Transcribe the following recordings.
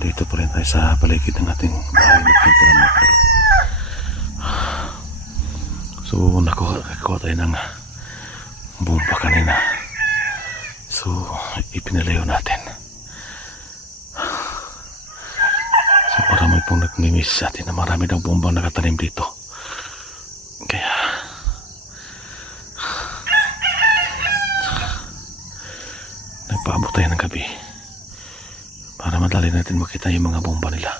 nandito pa rin tayo sa paligid ng ating bahay na pinitiran mo. So nakuha tayo ng bomba kanina. So ipinalayo natin. So marami pong nagmimiss sa atin na marami ng bombang nakatanim dito. Kaya nagpaabot tayo ng gabi para madali natin makita yung mga bomba nila.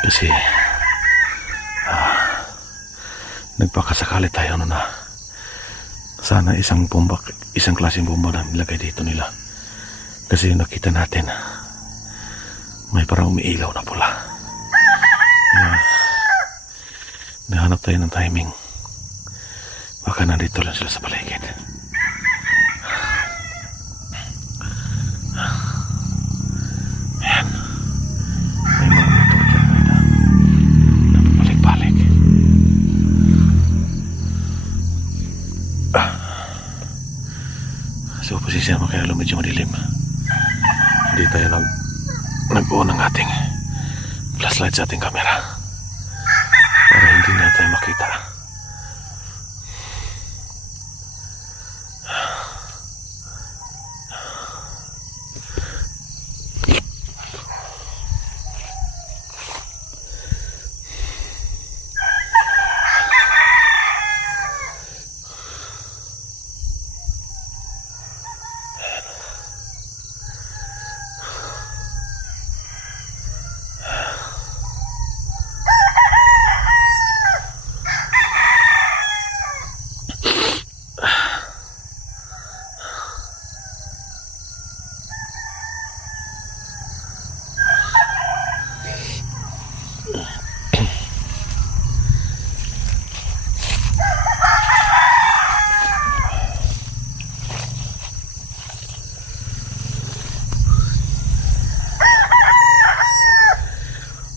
Kasi nagpakasakali tayo na sana isang klaseng bomba na nilagay dito nila. Kasi yung nakita natin may parang umiilaw na pula. Nahanap tayo ng timing. Baka nandito lang sila sa paligid. Ayan. May mga motor dyan na napapalik-balik. So pasisya mo kaya medyo madilim. Hindi tayo nag-on ng ating flashlight sa ating camera para hindi na tayo makita.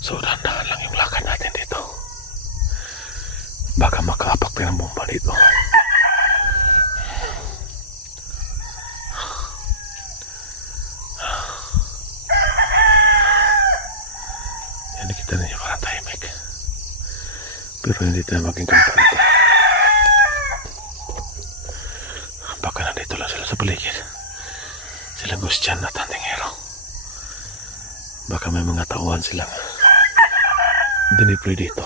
So dahan-dahan lang yung lakad natin dito. Baka makaapak tayo ng bomba dito. Yan, nakita rin yung parang tahimik. Pero hindi tayo maging kampante. Baka nandito lang sila sa paligid. Silang Gustian at Antingero. Baka may mga tauhan silang diniploy dito.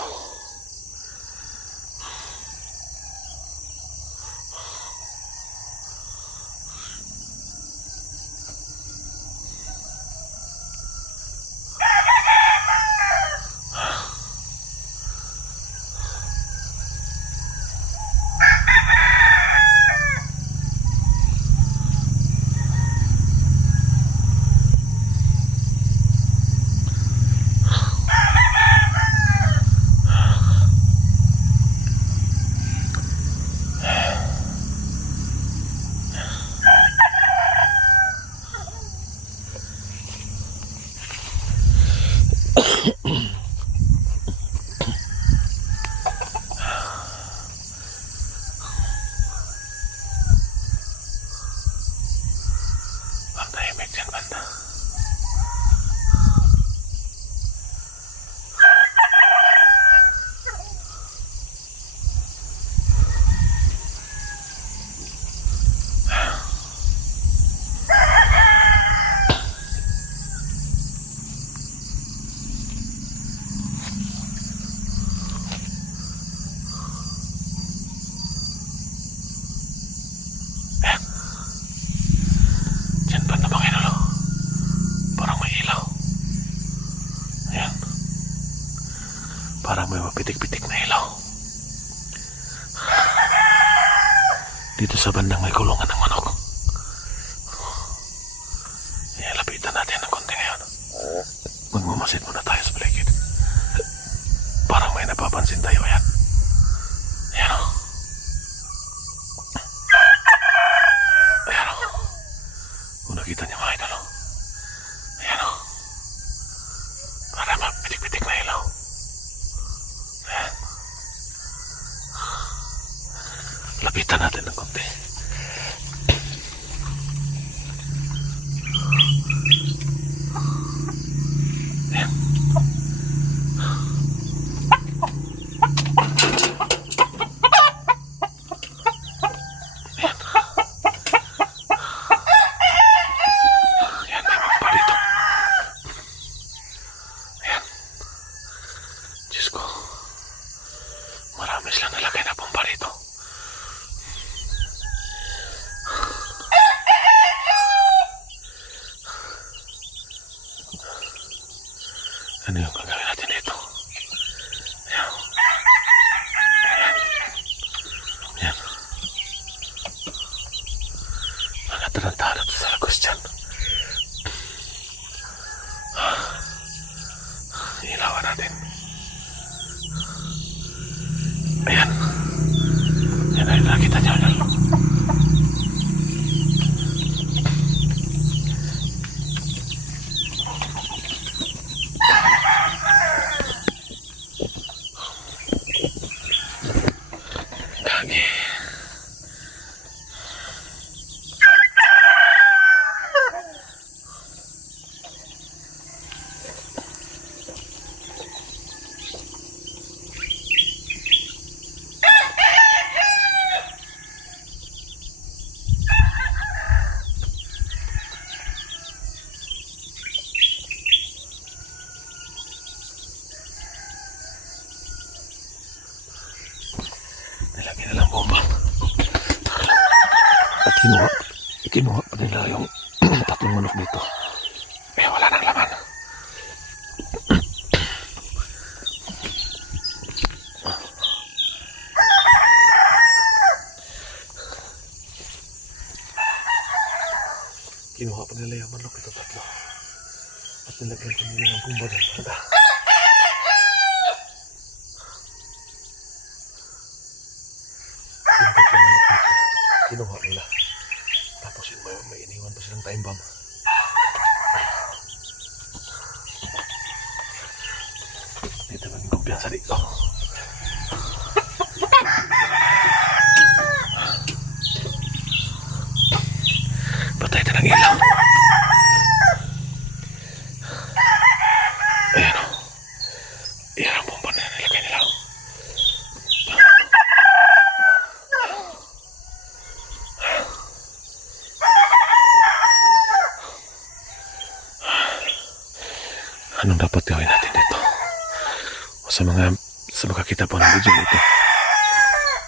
Ang tahimik dyan, banda. Parang may mapitik-pitik na ilaw. Dito sa bandang may kulungan ng manok. Lapitan natin ng konti ngayon. Magmamasid muna tayo sa paligid. Parang may napapansin tayo. Ayan. Ayan o. Ayan o. Kung nakita niya mga idol o. Ayan o. Parang mapitik-pitik na ilaw. Lapitan natin ng konti. dyan. Ilawan natin. Ayan. Yan ay nakita niyo. Kagi. Nilagay na lang bomba. At kinuha pa nila yung tatlong manok dito. Eh, wala nang laman. Kinuha pa nila yung manok ito tatlo. At nilagyan pa nila ng bomba ng banda. Yung tatlong manok dito, kinuha nila. Tapos yun, may iniwan pa silang time bomb. Dito maging kumpiyansa dito. Patay ito ng ilaw. Ayan o. Ayan ang bomba na nilagay nila. Anong dapat gawin natin dito? O sa makakita po ng video dito,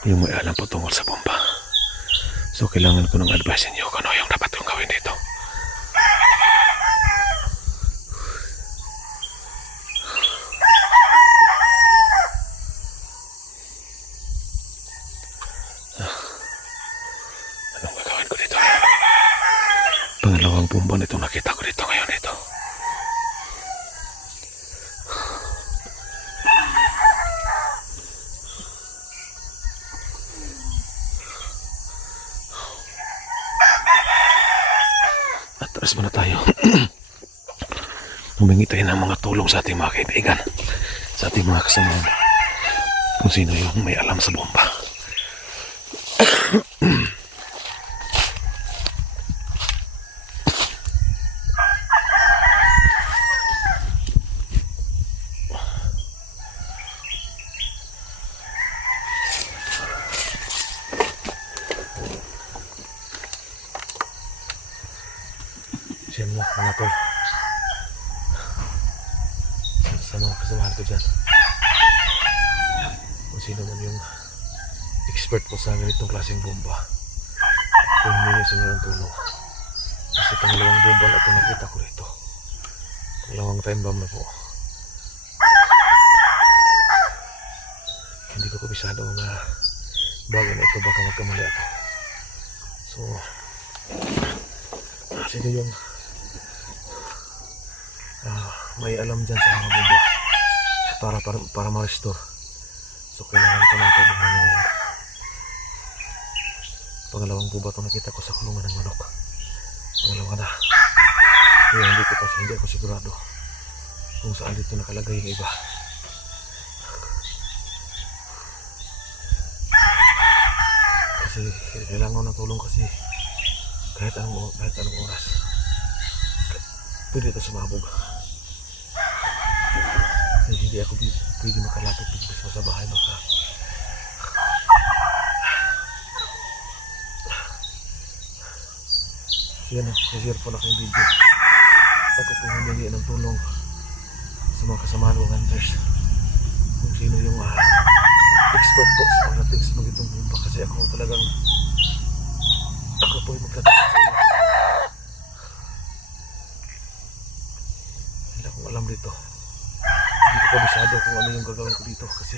yung may alam po tungkol sa bomba. So kailangan ko ng advice niyo kung ano yung dapat kong gawin dito. Anong gagawin ko dito? Pangalawang bomba nitong nakita ko dito ngayon ito. Atras muna tayo. Humingi tayo ng mga tulong sa ating mga kaibigan, sa ating mga kasamahan, kung sino yung may alam sa bomba. Diyan mo, mga tol. Sa mga kasamahan ko dyan, kung sino man yung expert po sa ganitong klaseng bomba, kung humingi sa inyo ng tulong. Kasi pangalawang bomba na ito nakita ko rito. Pangalawang time bomb na po. Hindi ko kabisado na bagay na ito, baka magkamali ako. So, sino yung may alam dyan sa mga bomba para ma-restore. So kailangan ko ng tulong niya ngayon. Pangalawang bomba ito nakita ko sa kulungan ng manok. Pangalawa na. Kaya hindi ako sigurado kung saan dito nakalagay yung iba. Kasi kailangan ko ng tulong kasi kahit anong oras pwede ito sumabog. Hindi ako pwede makalapit dito sa bahay baka yan o, share po na kayong video. Ako po humingi ng tulong sa mga kasamahan ng hunters kung sino yung expert po sa pagdating sa mga itong bomba kasi ako talagang po yung magtatakot sa inyo. Hindi akong alam dito. Hindi ko kabisado kung ano yung gagawin ko dito kasi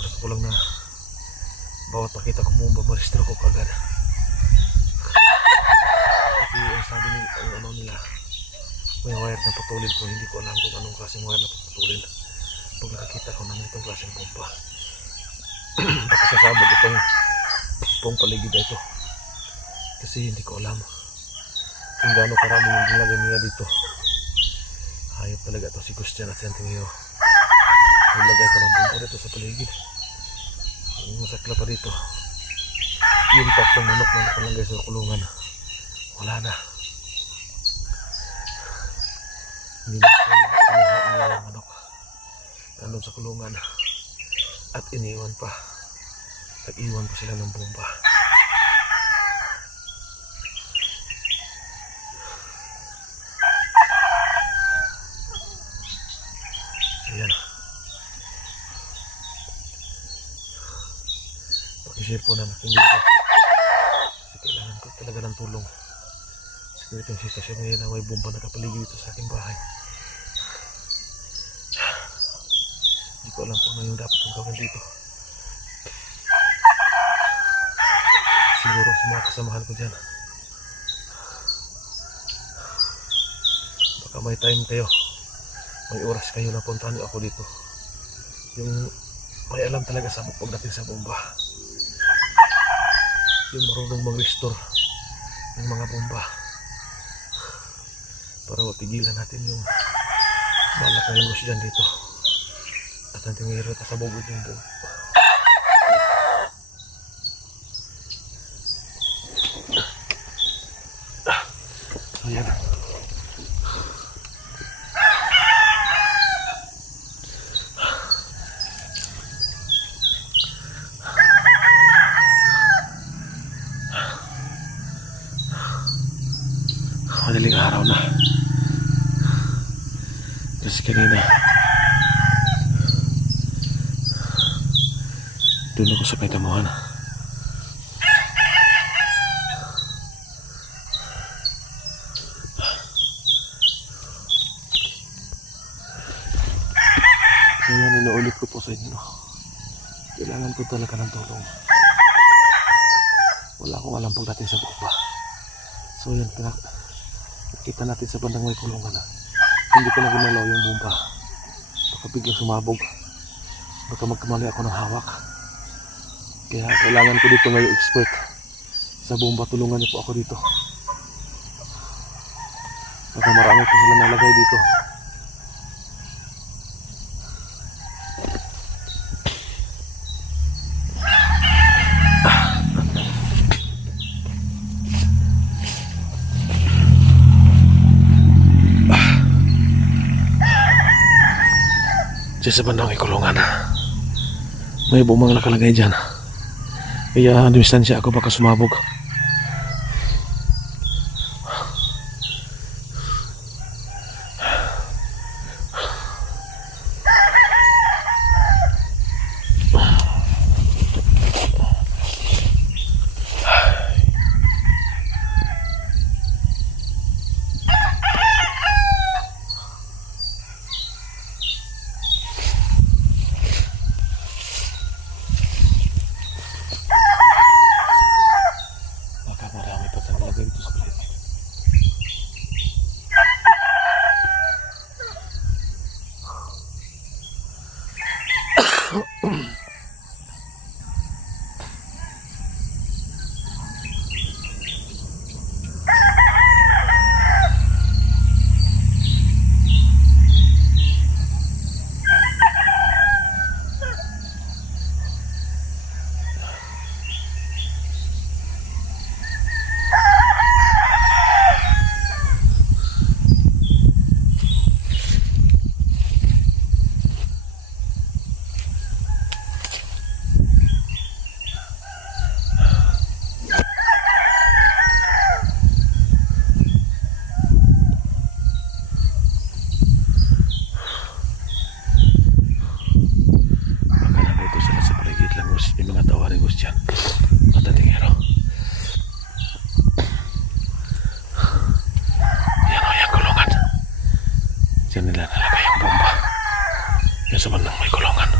gusto ko lang na bawat nakita ko bomba marestro ko kagad. Kasi ang sabi nila, ang ano nila, may wire na putulin ko. Hindi ko alam kung anong klaseng wire na putulin. Pag nakakita ko ng itong klaseng pompa, baka sasabog itong paligid na ito. Kasi hindi ko alam kung gaano karami yung ginagay nila dito. Hayop talaga ito si Christian at Santimio. Nilagay pa ng pompa dito sa paligid. Yung masakla pa dito. Yung tatlong manok na nakalagay sa kulungan, wala na. Hindi na kinuha nila yung manok nandun sa kulungan at iniwan pa. Nag-iwan pa sila ng bomba. So yan, pakishare po ng aking video kasi kailangan ko talaga ng tulong. Siguro itong sitwasyon ngayon na may bomba nakapaligid dito sa aking bahay. Hindi ko alam kung ano yung dapat kong gawin dito. Siguro sa mga kasamahan ko dyan, baka may time kayo, may oras kayo na puntahan niyo ako dito. Yung may alam talaga sa pagdating sa bomba, yung marunong mag-restore ng mga bomba para mapigilan natin yung balak na langos dyan dito at natin mayroon kasabugod yung bomba. Ayan. Madaling araw na. Kasi kanina doon ako sa may damuhan. Kaya inuulit ko po sa inyo, kailangan ko talaga ng tulong. Wala akong alam pagdating sa bomba. So yan, nakita natin sa bandang may kulungan na hindi ko na ginalaw yung bomba. Baka biglang sumabog, baka magkamali ako ng hawak. Kaya kailangan ko dito ngayon expert sa bomba. Tulungan niyo po ako dito. Baka marami pa sila nalagay dito. Diyan sa bandang may kulungan, may bumang nakalagay dyan. Kaya distansya ako, baka sumabog. Yung mga tawarin ko dyan at atingero. Yan o, yung kulungan. Diyan nila nalagay yung bomba. Yan sa bandang may kulungan.